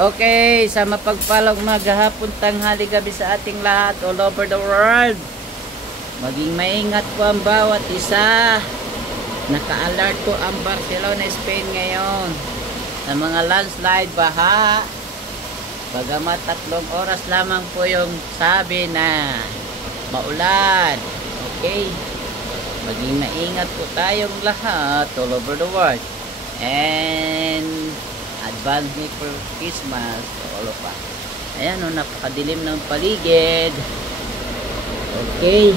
Okay, sa mapagpalang maghapon, tanghali, gabi sa ating lahat all over the world. Maging maingat po ang bawat isa. Naka-alert po ang Barcelona, Spain ngayon sa mga landslide, baha. Bagamat 3 oras lamang po yung sabi na maulan. Okay, maging maingat po tayong lahat all over the world. And advance me for Christmas to all of us. Ayan o, napakadilim ng paligid. Okay,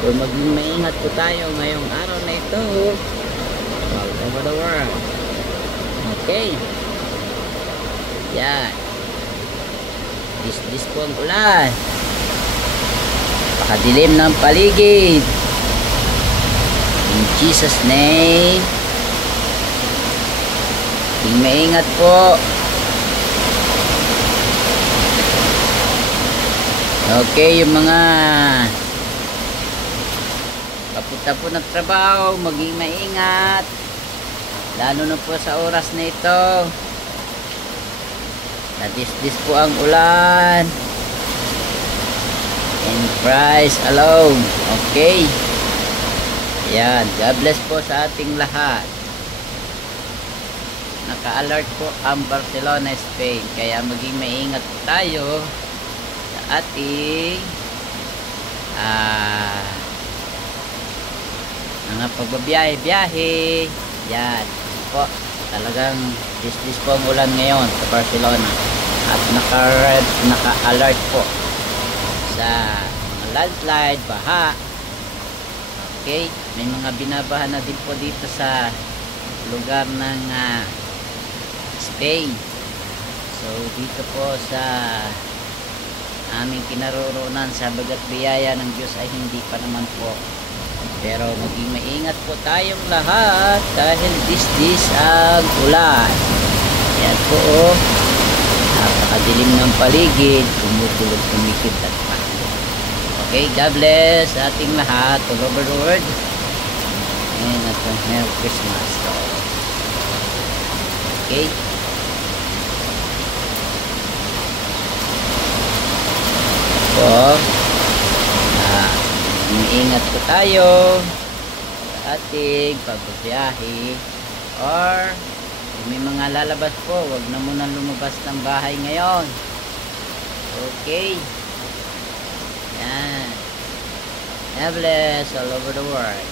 so maging maingat po tayo ngayong araw na ito all over the world. Okay, yan, this po ang ulan. Napakadilim ng paligid. In Jesus name, maingat po. Okay, yung mga papunta po ng trabaho, maging maingat, lalo na po sa oras na ito. Nadis po ang ulan. And Christ alone. Okay, yan, God bless po sa ating lahat. Naka-alert po ang Barcelona, Spain, kaya maging maingat tayo sa ating mga pagbabiyahe-biyahe. Yan po, talagang dis po ang ulan ngayon sa Barcelona at naka-alert po sa mga landslide, baha. Okay, may mga binabaha na din po dito sa lugar ng Spain. So dito po sa aming kinaroroonan, sa bagat biyaya ng Diyos ay hindi pa naman po, pero maging maingat po tayong lahat dahil this ang ulan. Yan po, napakadilim ng paligid, tumutulog, tumikit at pa. Okay, God bless ating lahat all over the world, and at Merry Christmas. Okay, po, ingat po tayo sa ating pagbiyahe, or kung may mga lalabas po, wag na muna lumabas ng bahay ngayon. Okay, yan, God bless all over the world.